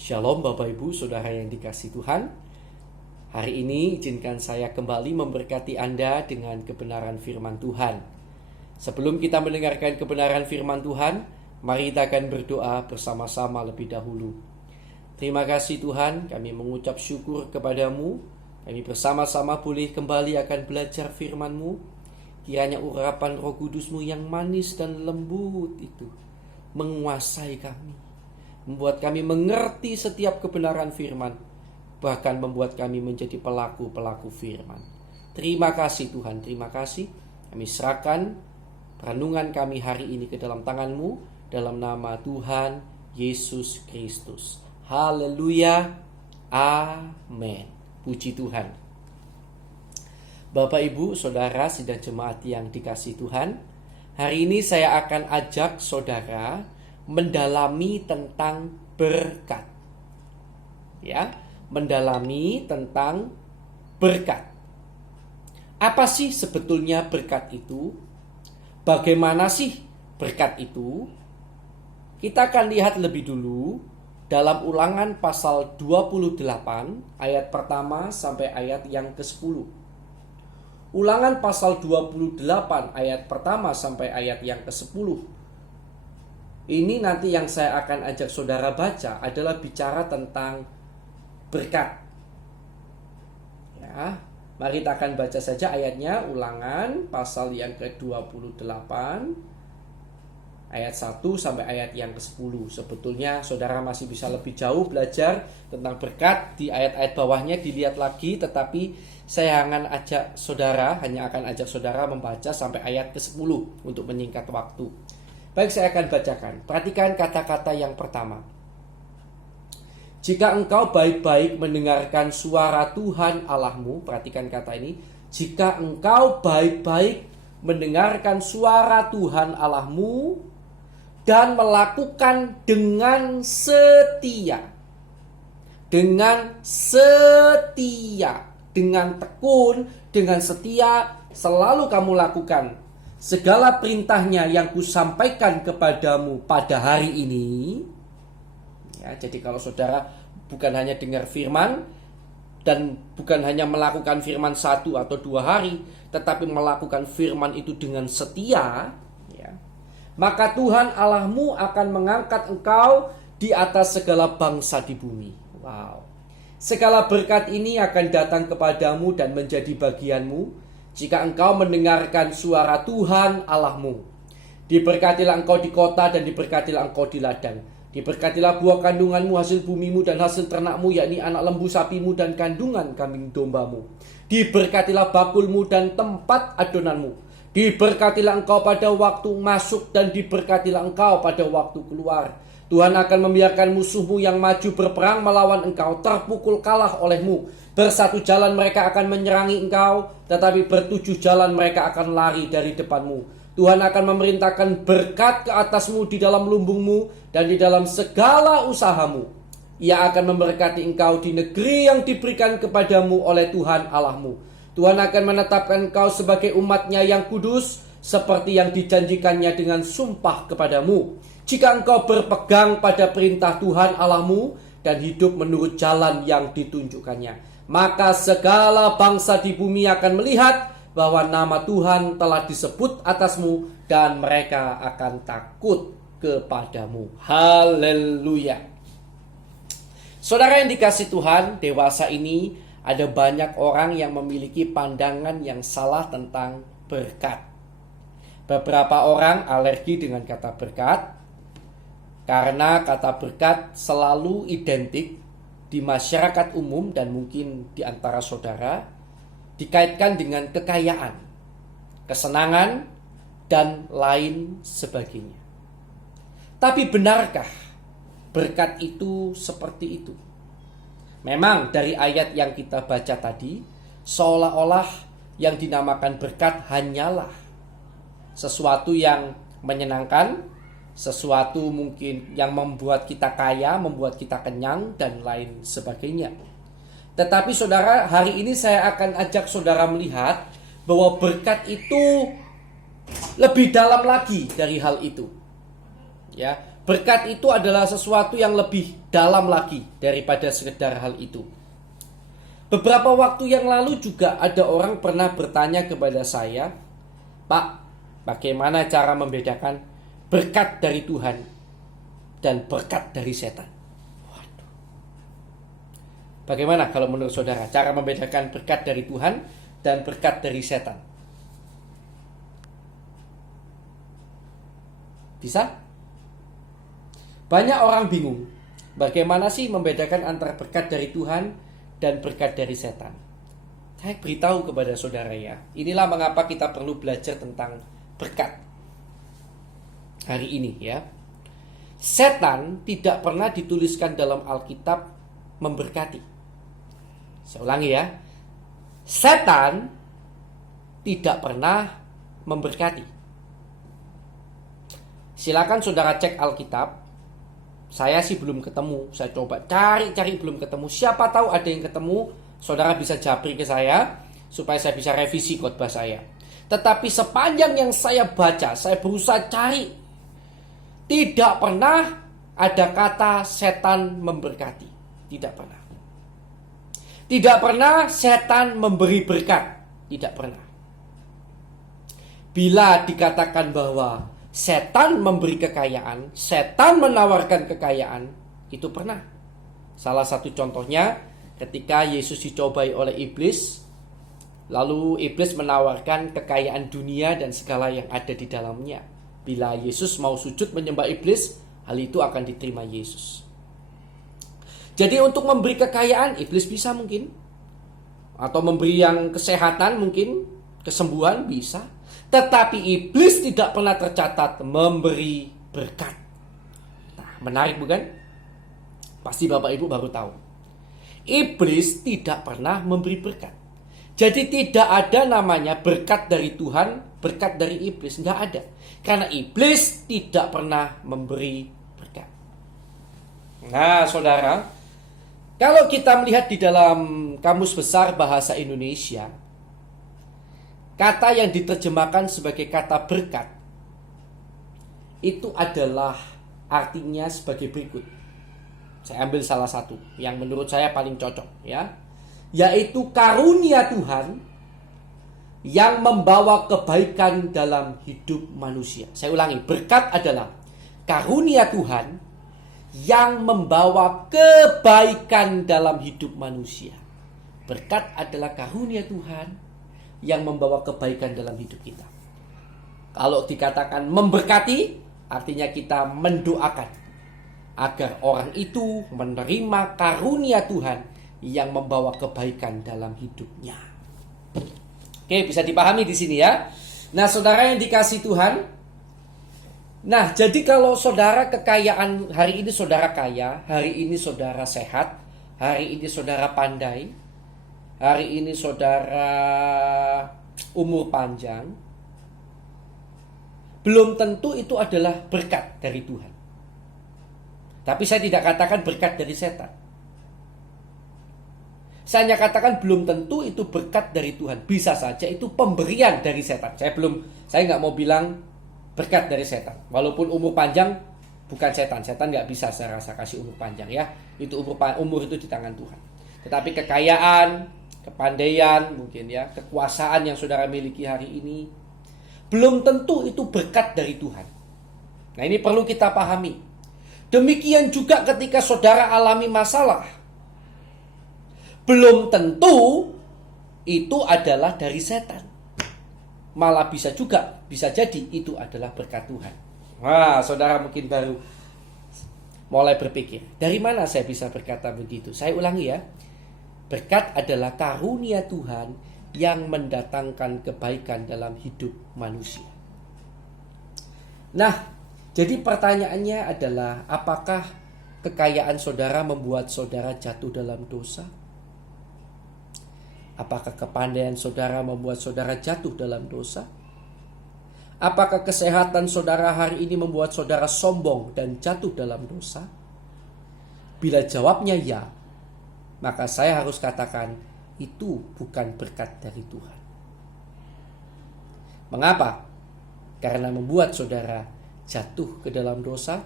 Shalom Bapak Ibu Saudara yang dikasihi Tuhan. Hari ini izinkan saya kembali memberkati Anda dengan kebenaran firman Tuhan. Sebelum kita mendengarkan kebenaran firman Tuhan, mari kita akan berdoa bersama-sama lebih dahulu. Terima kasih Tuhan, kami mengucap syukur kepadamu. Kami bersama-sama boleh kembali akan belajar firman-Mu. Kiranya urapan Roh Kudus-Mu yang manis dan lembut itu menguasai kami, membuat kami mengerti setiap kebenaran firman, bahkan membuat kami menjadi pelaku-pelaku firman. Terima kasih Tuhan, terima kasih. Kami serahkan renungan kami hari ini ke dalam tangan-Mu, dalam nama Tuhan Yesus Kristus. Haleluya, amin. Puji Tuhan. Bapak, Ibu, Saudara, sidang jemaat yang dikasihi Tuhan, hari ini saya akan ajak saudara mendalami tentang berkat. Ya, mendalami tentang berkat. Apa sih sebetulnya berkat itu? Bagaimana sih berkat itu? Kita akan lihat lebih dulu dalam Ulangan pasal 28 ayat pertama sampai ayat yang ke-10. Ulangan pasal 28 ayat pertama sampai ayat yang ke-10. Ini nanti yang saya akan ajak saudara baca adalah bicara tentang berkat. Ya, mari kita akan baca saja ayatnya. Ulangan pasal yang ke-28 ayat 1 sampai ayat yang ke-10. Sebetulnya saudara masih bisa lebih jauh belajar tentang berkat di ayat-ayat bawahnya, dilihat lagi, tetapi saya hanya akan ajak saudara membaca sampai ayat ke-10 untuk menyingkat waktu. Baik, saya akan bacakan. Perhatikan kata-kata yang pertama. Jika engkau baik-baik mendengarkan suara Tuhan Allahmu, perhatikan kata ini. Jika engkau baik-baik mendengarkan suara Tuhan Allahmu dan melakukan dengan setia, dengan tekun, dengan setia, selalu kamu lakukan segala perintahnya yang kusampaikan kepadamu pada hari ini. Ya, jadi kalau saudara bukan hanya dengar firman dan bukan hanya melakukan firman 1 atau 2 hari, tetapi melakukan firman itu dengan setia, ya, maka Tuhan Allahmu akan mengangkat engkau di atas segala bangsa di bumi. Wow. Segala berkat ini akan datang kepadamu dan menjadi bagianmu jika engkau mendengarkan suara Tuhan Allahmu. Diberkatilah engkau di kota dan diberkatilah engkau di ladang. Diberkatilah buah kandunganmu, hasil bumimu dan hasil ternakmu, yakni anak lembu sapimu dan kandungan kambing dombamu. Diberkatilah bakulmu dan tempat adonanmu. Diberkatilah engkau pada waktu masuk dan diberkatilah engkau pada waktu keluar. Tuhan akan membiarkan musuhmu yang maju berperang melawan engkau terpukul kalah olehmu. Bersatu jalan mereka akan menyerangi engkau, tetapi bertujuh jalan mereka akan lari dari depanmu. Tuhan akan memerintahkan berkat ke atasmu di dalam lumbungmu dan di dalam segala usahamu. Ia akan memberkati engkau di negeri yang diberikan kepadamu oleh Tuhan Allahmu. Tuhan akan menetapkan engkau sebagai umatnya yang kudus, seperti yang dijanjikannya dengan sumpah kepadamu. Jika engkau berpegang pada perintah Tuhan Allahmu dan hidup menurut jalan yang ditunjukkannya, maka segala bangsa di bumi akan melihat bahwa nama Tuhan telah disebut atasmu dan mereka akan takut kepadamu. Haleluya. Saudara yang dikasihi Tuhan, dewasa ini ada banyak orang yang memiliki pandangan yang salah tentang berkat. Beberapa orang alergi dengan kata berkat karena kata berkat selalu identik di masyarakat umum dan mungkin di antara saudara dikaitkan dengan kekayaan, kesenangan, dan lain sebagainya. Tapi benarkah berkat itu seperti itu? Memang dari ayat yang kita baca tadi, seolah-olah yang dinamakan berkat hanyalah sesuatu yang menyenangkan, sesuatu mungkin yang membuat kita kaya, membuat kita kenyang, dan lain sebagainya. Tetapi saudara, hari ini saya akan ajak saudara melihat bahwa berkat itu lebih dalam lagi dari hal itu. Ya, Berkat itu adalah sesuatu yang lebih dalam lagi daripada sekedar hal itu. Beberapa waktu yang lalu juga ada orang pernah bertanya kepada saya, "Pak, bagaimana cara membedakan berkat dari Tuhan dan berkat dari setan?" Waduh. Bagaimana kalau menurut saudara cara membedakan berkat dari Tuhan dan berkat dari setan? Bisa? Banyak orang bingung. Bagaimana sih membedakan antara berkat dari Tuhan dan berkat dari setan? Saya beritahu kepada saudara ya. Inilah mengapa kita perlu belajar tentang berkat hari ini ya. Setan tidak pernah dituliskan dalam Alkitab memberkati. Saya ulangi ya. Setan tidak pernah memberkati. Silakan saudara cek Alkitab. Saya sih belum ketemu. Saya coba cari belum ketemu. Siapa tahu ada yang ketemu, saudara bisa japri ke saya supaya saya bisa revisi khotbah saya. Tetapi sepanjang yang saya baca, saya berusaha cari, tidak pernah ada kata setan memberkati. Tidak pernah. Tidak pernah setan memberi berkat. Tidak pernah. Bila dikatakan bahwa setan memberi kekayaan, setan menawarkan kekayaan, itu pernah. Salah satu contohnya ketika Yesus dicobai oleh iblis, lalu iblis menawarkan kekayaan dunia dan segala yang ada di dalamnya. Bila Yesus mau sujud menyembah iblis, hal itu akan diterima Yesus. Jadi untuk memberi kekayaan, iblis bisa mungkin. Atau memberi yang kesehatan mungkin, kesembuhan bisa. Tetapi iblis tidak pernah tercatat memberi berkat. Nah, menarik bukan? Pasti Bapak Ibu baru tahu. Iblis tidak pernah memberi berkat. Jadi tidak ada namanya berkat dari Tuhan, berkat dari iblis. Tidak ada. Karena iblis tidak pernah memberi berkat. Nah, saudara, kalau kita melihat di dalam Kamus Besar Bahasa Indonesia, kata yang diterjemahkan sebagai kata berkat itu adalah artinya sebagai berikut. Saya ambil salah satu yang menurut saya paling cocok ya, yaitu karunia Tuhan yang membawa kebaikan dalam hidup manusia. Saya ulangi, berkat adalah karunia Tuhan yang membawa kebaikan dalam hidup manusia. Berkat adalah karunia Tuhan yang membawa kebaikan dalam hidup kita. Kalau dikatakan memberkati, artinya kita mendoakan agar orang itu menerima karunia Tuhan yang membawa kebaikan dalam hidupnya. Oke, bisa dipahami di sini ya. Nah, saudara yang dikasih Tuhan, nah, jadi kalau saudara kekayaan, hari ini saudara kaya, hari ini saudara sehat, hari ini saudara pandai, hari ini saudara umur panjang, belum tentu itu adalah berkat dari Tuhan. Tapi saya tidak katakan berkat dari setan. Saya hanya katakan belum tentu itu berkat dari Tuhan. Bisa saja itu pemberian dari setan. Saya nggak mau bilang berkat dari setan. Walaupun umur panjang bukan setan. Setan nggak bisa saya rasa kasih umur panjang ya. Itu umur itu di tangan Tuhan. Tetapi kekayaan, kepandaian mungkin ya, kekuasaan yang saudara miliki hari ini belum tentu itu berkat dari Tuhan. Nah, ini perlu kita pahami. Demikian juga ketika saudara alami masalah, belum tentu itu adalah dari setan. Malah bisa jadi itu adalah berkat Tuhan. Wah, saudara mungkin baru mulai berpikir, dari mana saya bisa berkata begitu? Saya ulangi ya. Berkat adalah karunia Tuhan yang mendatangkan kebaikan dalam hidup manusia. Nah, jadi pertanyaannya adalah, apakah kekayaan saudara membuat saudara jatuh dalam dosa? Apakah kepandaian saudara membuat saudara jatuh dalam dosa? Apakah kesehatan saudara hari ini membuat saudara sombong dan jatuh dalam dosa? Bila jawabnya ya, maka saya harus katakan itu bukan berkat dari Tuhan. Mengapa? Karena membuat saudara jatuh ke dalam dosa,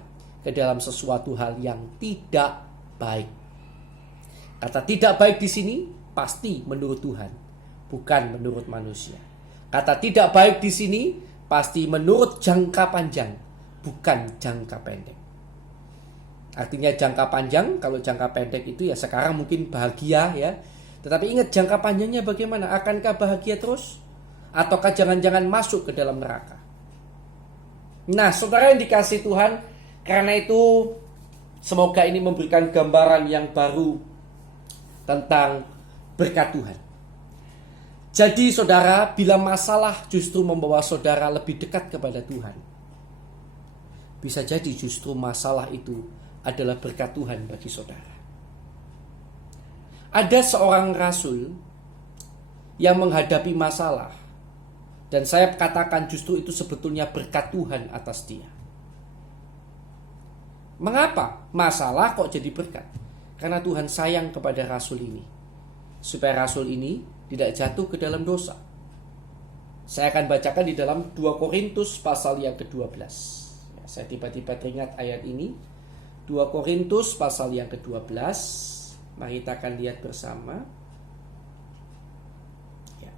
ke dalam sesuatu hal yang tidak baik. Kata tidak baik di sini pasti menurut Tuhan, bukan menurut manusia. Kata tidak baik di sini pasti menurut jangka panjang, bukan jangka pendek. Artinya jangka panjang, kalau jangka pendek itu ya sekarang mungkin bahagia ya. Tetapi ingat jangka panjangnya bagaimana? Akankah bahagia terus? Ataukah jangan-jangan masuk ke dalam neraka? Nah, saudara yang dikasihi Tuhan, karena itu semoga ini memberikan gambaran yang baru tentang berkat Tuhan. Jadi saudara, bila masalah justru membawa saudara lebih dekat kepada Tuhan, bisa jadi justru masalah itu adalah berkat Tuhan bagi saudara. Ada seorang rasul yang menghadapi masalah, dan saya katakan justru itu sebetulnya berkat Tuhan atas dia. Mengapa masalah kok jadi berkat? Karena Tuhan sayang kepada rasul ini, supaya rasul ini tidak jatuh ke dalam dosa. Saya akan bacakan di dalam 2 Korintus pasal yang ke-12. Saya tiba-tiba teringat ayat ini. 2 Korintus pasal yang ke-12. Mari kita akan lihat bersama. Ya.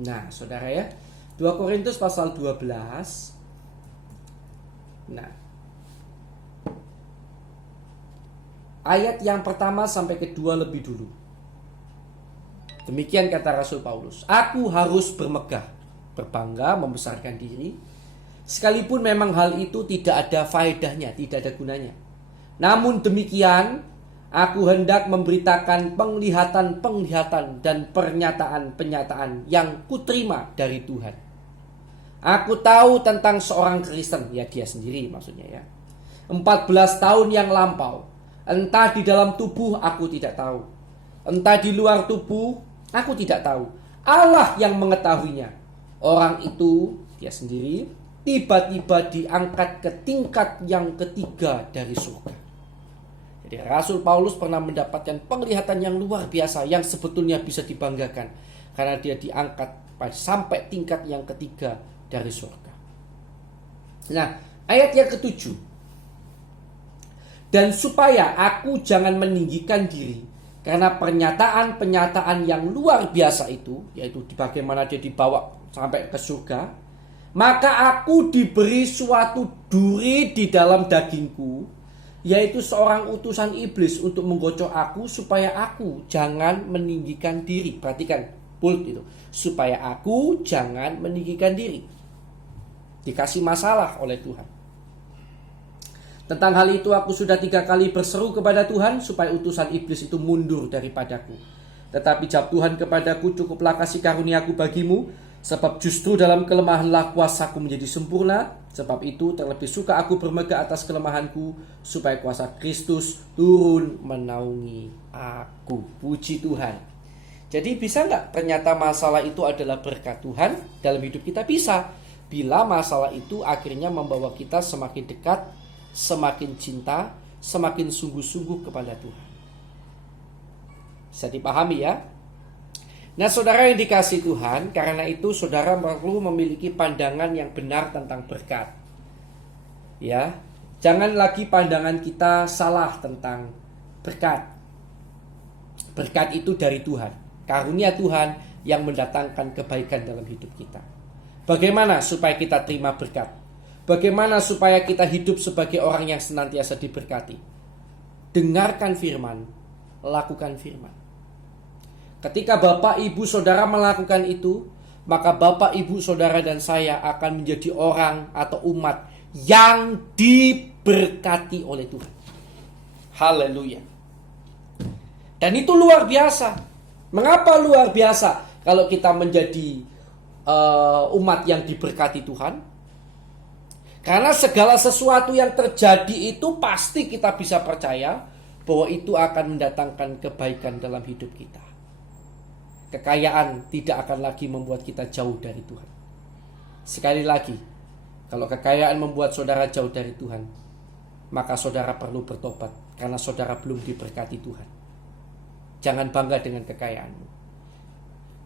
Nah, saudara ya, 2 Korintus pasal 12. Nah, ayat yang pertama sampai kedua lebih dulu. Demikian kata Rasul Paulus. Aku harus bermegah, berbangga, membesarkan diri, sekalipun memang hal itu tidak ada faedahnya, tidak ada gunanya. Namun demikian, aku hendak memberitakan penglihatan-penglihatan dan pernyataan-pernyataan yang kuterima dari Tuhan. Aku tahu tentang seorang Kristen, ya dia sendiri maksudnya ya, 14 tahun yang lampau. Entah di dalam tubuh aku tidak tahu, entah di luar tubuh aku tidak tahu. Allah yang mengetahuinya. Orang itu, dia sendiri, tiba-tiba diangkat ke tingkat yang ketiga dari surga. Jadi Rasul Paulus pernah mendapatkan penglihatan yang luar biasa, yang sebetulnya bisa dibanggakan, karena dia diangkat sampai tingkat yang ketiga dari surga. Nah, ayat yang ke-7. Dan supaya aku jangan meninggikan diri karena pernyataan-pernyataan yang luar biasa itu, yaitu bagaimana dia dibawa sampai ke surga, maka aku diberi suatu duri di dalam dagingku, yaitu seorang utusan iblis untuk menggocok aku supaya aku jangan meninggikan diri. Perhatikan, bold itu. Supaya aku jangan meninggikan diri. Dikasih masalah oleh Tuhan. Tentang hal itu aku sudah 3 kali berseru kepada Tuhan supaya utusan iblis itu mundur daripadaku. Tetapi jawab Tuhan kepadaku, cukuplah kasih karuniaku bagimu, sebab justru dalam kelemahanlah kuasaku menjadi sempurna. Sebab itu terlebih suka aku bermegah atas kelemahanku, supaya kuasa Kristus turun menaungi aku. Puji Tuhan. Jadi bisa nggak ternyata masalah itu adalah berkat Tuhan dalam hidup kita? Bisa. Bila masalah itu akhirnya membawa kita semakin dekat, semakin cinta, semakin sungguh-sungguh kepada Tuhan. Bisa dipahami ya? Nah, saudara yang dikasihi Tuhan, karena itu saudara perlu memiliki pandangan yang benar tentang berkat. Ya, jangan lagi pandangan kita salah tentang berkat. Berkat itu dari Tuhan, karunia Tuhan yang mendatangkan kebaikan dalam hidup kita. Bagaimana supaya kita terima berkat? Bagaimana supaya kita hidup sebagai orang yang senantiasa diberkati? Dengarkan firman, lakukan firman. Ketika Bapak, Ibu, Saudara melakukan itu, maka Bapak, Ibu, Saudara dan saya akan menjadi orang atau umat yang diberkati oleh Tuhan. Haleluya. Dan itu luar biasa. Mengapa luar biasa? Kalau kita menjadi umat yang diberkati Tuhan, karena segala sesuatu yang terjadi itu pasti kita bisa percaya bahwa itu akan mendatangkan kebaikan dalam hidup kita. Kekayaan tidak akan lagi membuat kita jauh dari Tuhan. Sekali lagi, kalau kekayaan membuat saudara jauh dari Tuhan, maka saudara perlu bertobat karena saudara belum diberkati Tuhan. Jangan bangga dengan kekayaanmu.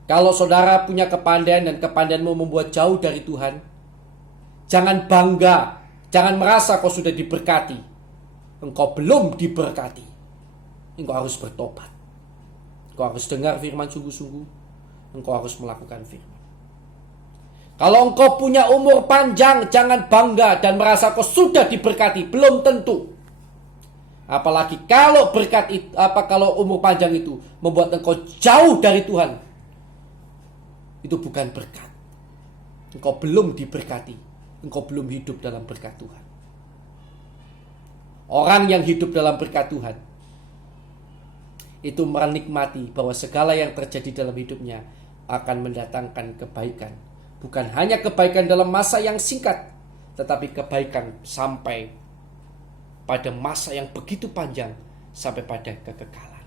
Kalau saudara punya kepandaian dan kepandaianmu membuat jauh dari Tuhan, jangan bangga, jangan merasa kau sudah diberkati. Engkau belum diberkati. Engkau harus bertobat. Engkau harus dengar firman sungguh-sungguh. Engkau harus melakukan firman. Kalau engkau punya umur panjang, jangan bangga dan merasa kau sudah diberkati. Belum tentu. Apalagi kalau kalau umur panjang itu membuat engkau jauh dari Tuhan, itu bukan berkat. Engkau belum diberkati. Engkau belum hidup dalam berkat Tuhan. Orang yang hidup dalam berkat Tuhan itu menikmati bahwa segala yang terjadi dalam hidupnya akan mendatangkan kebaikan. Bukan hanya kebaikan dalam masa yang singkat, tetapi kebaikan sampai pada masa yang begitu panjang, sampai pada kekekalan.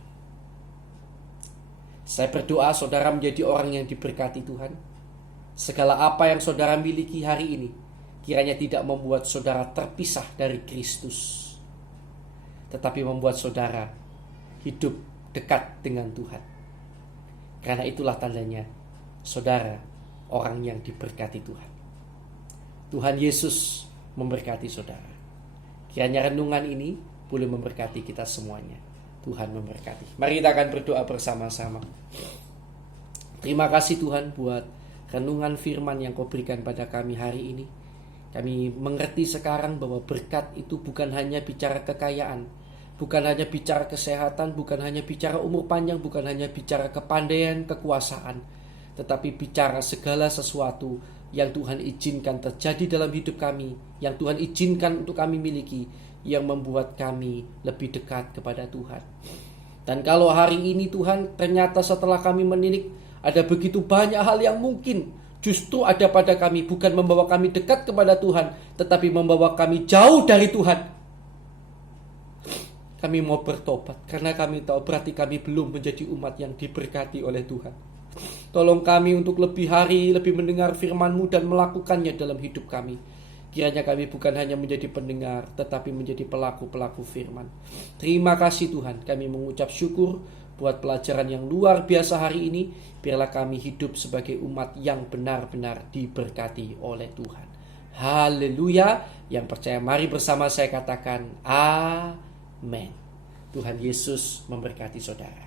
Saya berdoa saudara menjadi orang yang diberkati Tuhan. Segala apa yang saudara miliki hari ini kiranya tidak membuat saudara terpisah dari Kristus, tetapi membuat saudara hidup dekat dengan Tuhan. Karena itulah tandanya saudara orang yang diberkati Tuhan. Tuhan Yesus memberkati saudara. Kiranya renungan ini boleh memberkati kita semuanya. Tuhan memberkati. Mari kita akan berdoa bersama-sama. Terima kasih Tuhan buat renungan firman yang Kau berikan pada kami hari ini. Kami mengerti sekarang bahwa berkat itu bukan hanya bicara kekayaan, bukan hanya bicara kesehatan, bukan hanya bicara umur panjang, bukan hanya bicara kepandaian, kekuasaan, tetapi bicara segala sesuatu yang Tuhan izinkan terjadi dalam hidup kami, yang Tuhan izinkan untuk kami miliki, yang membuat kami lebih dekat kepada Tuhan. Dan kalau hari ini Tuhan, ternyata setelah kami menilik, ada begitu banyak hal yang mungkin justru ada pada kami, bukan membawa kami dekat kepada Tuhan, tetapi membawa kami jauh dari Tuhan. Kami mau bertobat, karena kami tahu berarti kami belum menjadi umat yang diberkati oleh Tuhan. Tolong kami untuk lebih mendengar firman-Mu dan melakukannya dalam hidup kami. Kiranya kami bukan hanya menjadi pendengar, tetapi menjadi pelaku-pelaku firman. Terima kasih Tuhan, kami mengucap syukur buat pelajaran yang luar biasa hari ini. Biarlah kami hidup sebagai umat yang benar-benar diberkati oleh Tuhan. Haleluya. Yang percaya mari bersama saya katakan amin. Tuhan Yesus memberkati saudara.